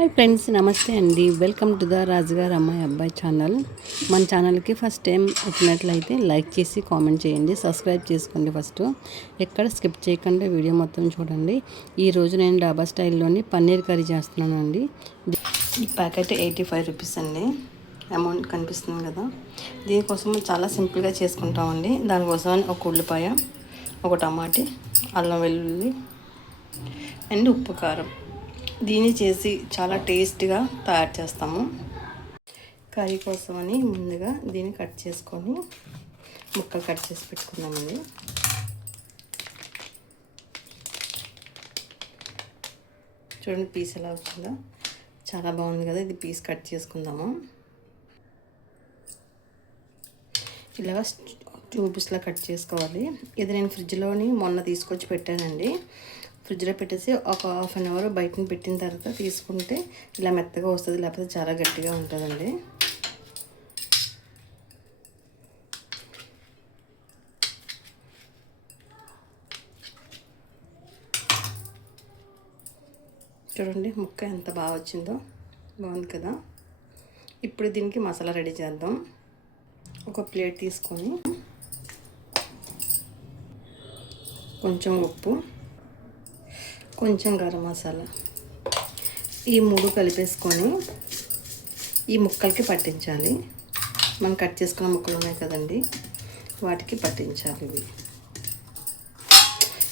Hi friends నమస్తే అండి. Welcome to the రాజుగారు అమ్మాయి అబ్బాయి ఛానల్ మన ఛానల్కి ఫస్ట్ టైం వచ్చినట్లయితే లైక్ చేసి కామెంట్ చేయండి. సబ్స్క్రైబ్ చేసుకోండి ఫస్ట్ ఎక్కడ స్కిప్ చేయకుండా వీడియో మొత్తం చూడండి. ఈరోజు నేను డాబా స్టైల్లోని పన్నీర్ కర్రీ చేస్తున్నాను అండి. ఈ ప్యాకెట్ ఎయిటీ ఫైవ్ రూపీస్ అండి. అమౌంట్ కనిపిస్తుంది కదా. దీనికోసం చాలా సింపుల్గా చేసుకుంటామండి. దానికోసం ఒక ఉల్లిపాయ ఒక టమాటీ అల్లం వెల్లుల్లి అండ్ ఉప్పు కారం. దీన్ని చేసి చాలా టేస్ట్గా తయారు చేస్తాము. కర్రీ కోసమని ముందుగా దీన్ని కట్ చేసుకొని ముక్కలు కట్ చేసి పెట్టుకుందామండి చూడండి పీస్ ఎలా వచ్చిందో. చాలా బాగుంది కదా ఇది పీస్ కట్ చేసుకుందాము. ఇలాగా ట్యూబ్స్లా కట్ చేసుకోవాలి. ఇది నేను ఫ్రిడ్జ్లోని మొన్న తీసుకొచ్చి పెట్టానండి. ఫ్రిడ్జ్లో పెట్టేసి ఒక హాఫ్ అన్ అవర్ బయటని పెట్టిన తర్వాత తీసుకుంటే ఇలా మెత్తగా వస్తుంది లేకపోతే చాలా గట్టిగా ఉంటుందండి. చూడండి ముక్క ఎంత బాగా వచ్చిందో. బాగుంది కదా? ఇప్పుడు దీనికి మసాలా రెడీ చేద్దాం. ఒక ప్లేట్ తీసుకొని కొంచెం ఉప్పు. కొంచెం గరం మసాలా ఈ మూడు కలిపేసుకొని ఈ ముక్కలకి పట్టించాలి. మనం కట్ చేసుకున్న ముక్కలు ఉన్నాయి కదండి వాటికి పట్టించాలి ఇవి.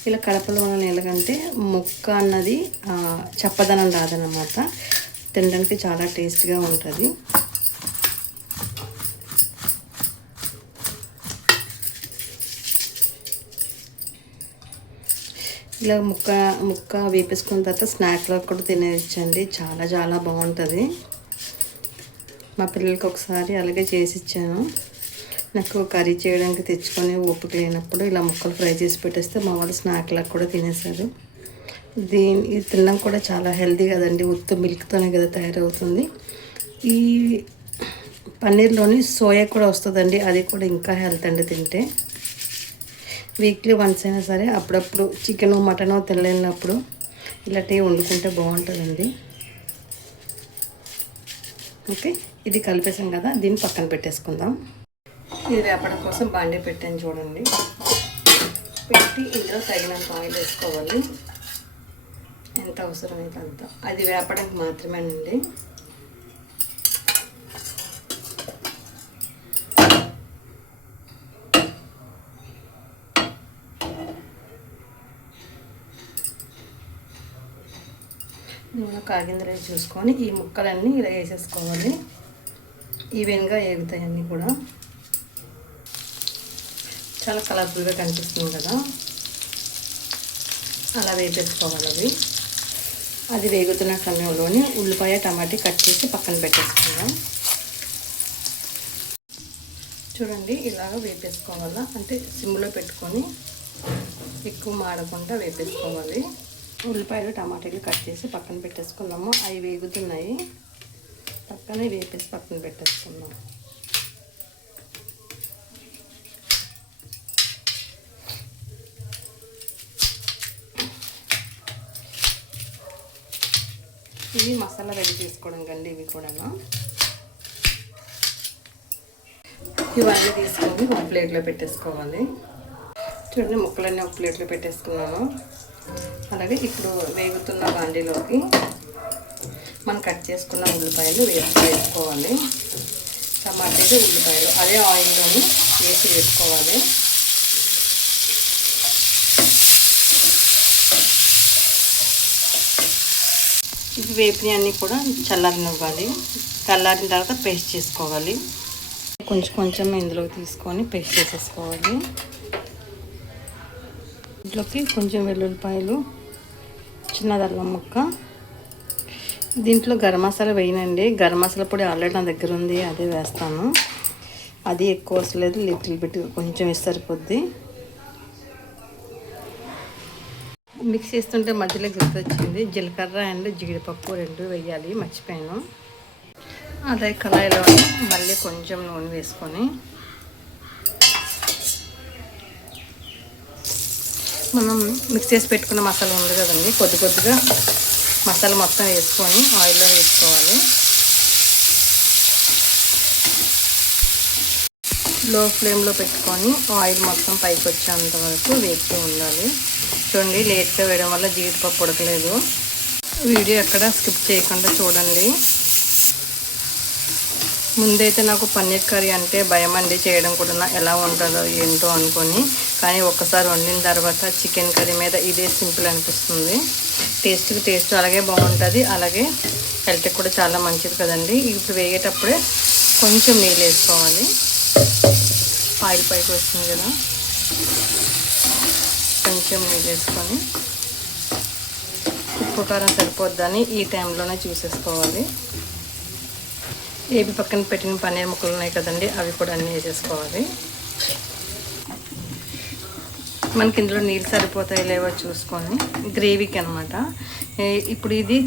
ఇలా కడపలో ఉన్న ఎలాగంటే ముక్క అన్నది చప్పదనం రాదనమాట తినడానికి చాలా టేస్ట్గా ఉంటుంది. ఇలా ముక్క ముక్క వేపేసుకున్న తర్వాత స్నాక్లో కూడా తినేయచ్చండి. చాలా చాలా బాగుంటుంది. మా పిల్లలకి ఒకసారి అలాగే చేసి ఇచ్చాను. నాకు కర్రీ చేయడానికి తెచ్చుకొని ఓపిక లేనప్పుడు ఇలా ముక్కలు ఫ్రై చేసి పెట్టేస్తే మా వాళ్ళు స్నాక్లా కూడా తినేశారు. దీని ఇది తినడం కూడా చాలా హెల్తీ కదండి. ఉత్త మిల్క్తోనే కదా తయారవుతుంది. ఈ పన్నీర్లోని సోయా కూడా వస్తుందండి. అది కూడా ఇంకా హెల్త్ అండి తింటే. వీక్లీ వన్స్ అయినా సరే అప్పుడప్పుడు చికెను మటను తినలేనప్పుడు ఇలాంటివి వండుకుంటే బాగుంటుందండి. ఓకే ఇది కలిపేసాం కదా దీన్ని పక్కన పెట్టేసుకుందాం. ఇది వేపడం కోసం బాండే పెట్టాను చూడండి. పెట్టి ఇందులో తగినంత ఆయిల్ వేసుకోవాలి. ఎంత అవసరమైతే అంత. అది వేపడానికి మాత్రమేనండి. నూనె కాగింది చూసుకొని ఈ ముక్కలన్నీ ఇలా వేసేసుకోవాలి. ఈవెన్గా ఏగుతాయి అన్నీ కూడా. చాలా కలర్ఫుల్గా కనిపిస్తుంది కదా. అలా వేపేసుకోవాలి అవి. అది వేగుతున్న సమయంలోనే ఉల్లిపాయ టమాటీ కట్ చేసి పక్కన పెట్టేసుకుందాం. చూడండి ఇలాగ వేపేసుకోవాలా? అంటే సిమ్లో పెట్టుకొని ఎక్కువ మాడకుండా వేపేసుకోవాలి. ఉల్లిపాయలు టమాటాలు కట్ చేసి పక్కన పెట్టేసుకున్నాము అవి వేగుతున్నాయి. పక్కన వేపేసి పక్కన పెట్టేసుకున్నాం ఇవి మసాలా రెడీ చేసుకోవడం కండి ఇవి కూడా ఇవన్నీ తీసుకొని ఒక ప్లేట్లో పెట్టేసుకోవాలి. చూడండి ముక్కలన్నీ ఒక ప్లేట్లో పెట్టేసుకున్నాను. అలాగే ఇప్పుడు వేగుతున్న బాండీలోకి మనం కట్ చేసుకున్న ఉల్లిపాయలు వేసి వేసుకోవాలి. టమాటాలు ఉల్లిపాయలు అదే ఆయిల్లోని వేసి వేసుకోవాలి. వేపిని అన్నీ కూడా చల్లారనివ్వాలి. చల్లారిన తర్వాత పేస్ట్ చేసుకోవాలి. కొంచెం కొంచెం ఇందులో తీసుకొని పేస్ట్ చేసేసుకోవాలి. ఇంట్లోకి కొంచెం వెల్లుల్లిపాయలు చిన్నదల్ల అల్లం ముక్క. దీంట్లో గరం మసాలా వేయనండి. గరం మసాలా పొడి ఆల్రెడీ నా దగ్గర ఉంది అదే వేస్తాను. అది ఎక్కువ వస్తలేదు లిటిల్ బిట్ కొంచెం సరిపోద్ది. మిక్స్ చేస్తుంటే మధ్యలో గుర్తొచ్చింది జీలకర్ర అండ్ జీడిపప్పు రెండు వేయాలి మర్చిపోయాను. అదే కళాయిలో మళ్ళీ కొంచెం నూనె వేసుకొని మనం మిక్స్ చేసి పెట్టుకున్న మసాలా ఉంది కదండి. కొద్ది కొద్దిగా మసాలా మొత్తం వేసుకొని ఆయిల్లో వేసుకోవాలి. లో ఫ్లేమ్లో పెట్టుకొని ఆయిల్ మొత్తం పైకి వచ్చేంత వరకు వేస్తూ ఉండాలి. చూడండి లేట్గా వేయడం వల్ల జీడిపప్పు ఉడకలేదు. వీడియో ఎక్కడ స్కిప్ చేయకుండా చూడండి. ముందైతే నాకు పన్నీర్ కర్రీ అంటే భయం అండి. చేయడం కూడా ఎలా ఉంటుందో ఏంటో అనుకొని కానీ ఒక్కసారి వండిన తర్వాత చికెన్ కర్రీ మీద ఇదే సింపుల్ అనిపిస్తుంది. టేస్ట్కి టేస్ట్ అలాగే బాగుంటుంది. అలాగే హెల్త్కి కూడా చాలా మంచిది కదండి. ఇప్పుడు వేగేటప్పుడే కొంచెం నీళ్ళు వేసుకోవాలి. ఆయిల్ పైకి వస్తుంది కదా. కొంచెం నీళ్ళు వేసుకొని ఉప్పు కారం సరిపోద్దని ఈ టైంలోనే చూసేసుకోవాలి. ఏవి పక్కన పెట్టిన పన్నీర్ ముక్కలు ఉన్నాయి కదండి అవి కూడా అన్నీ వేసేసుకోవాలి. మనకి ఇందులో నీళ్ళు సరిపోతాయి లేవో చూసుకొని గ్రేవీకి అనమాట ఇప్పుడు ఇది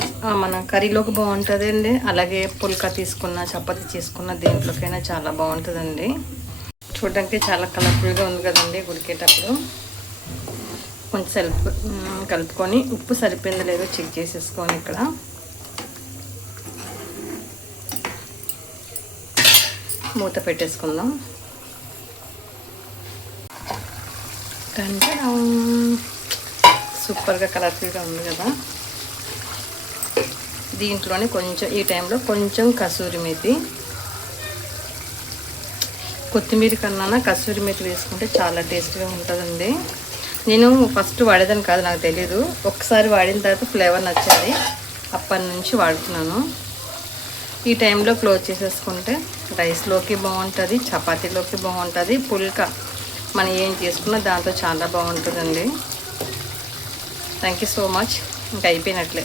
మన కర్రీలోకి బాగుంటుంది అలాగే పుల్కా తీసుకున్న చపాతి చేసుకున్న దేంట్లోకైనా చాలా బాగుంటుందండి. చూడడానికి చాలా కలర్ఫుల్గా ఉంది కదండి ఉడికేటప్పుడు. కొంచెం సెల్ఫ్ కలుపుకొని ఉప్పు సరిపోయిందో లేదో చెక్ చేసేసుకొని ఇక్కడ. మూత పెట్టేసుకుందాం. టంటడం. సూపర్గా కలర్ఫుల్గా ఉంది కదా. దీంట్లోనే కొంచెం ఈ టైంలో కొంచెం కసూరి మేతి. కొత్తిమీర కన్నా కసూరి మెతి వేసుకుంటే చాలా టేస్ట్గా ఉంటుందండి. నేను ఫస్ట్ వాడేదాన్ని కాదు నాకు తెలీదు. ఒకసారి వాడిన తర్వాత ఫ్లేవర్ నచ్చింది. అప్పటి నుంచి వాడుతున్నాను. ఈ టైంలో క్లోజ్ చేసేసుకుంటే రైస్లోకి బాగుంటుంది చపాతీలోకి బాగుంటుంది పుల్కా. మనం ఏం చేసుకున్నా దాంతో చాలా బాగుంటుందండి. థ్యాంక్ యూ సో మచ్ ఇంకా అయిపోయినట్లే.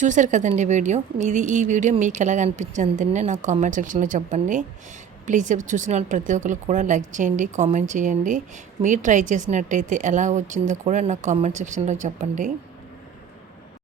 చూసారు కదండి వీడియో? ఇది ఈ వీడియో మీకు ఎలాగ అనిపించిందండి నాకు కామెంట్ సెక్షన్లో చెప్పండి. ప్లీజ్ చూసిన వాళ్ళు ప్రతి ఒక్కరు కూడా లైక్ చేయండి కామెంట్ చేయండి. మీరు ట్రై చేసినట్టయితే ఎలా వచ్చిందో కూడా నాకు కామెంట్ సెక్షన్లో చెప్పండి.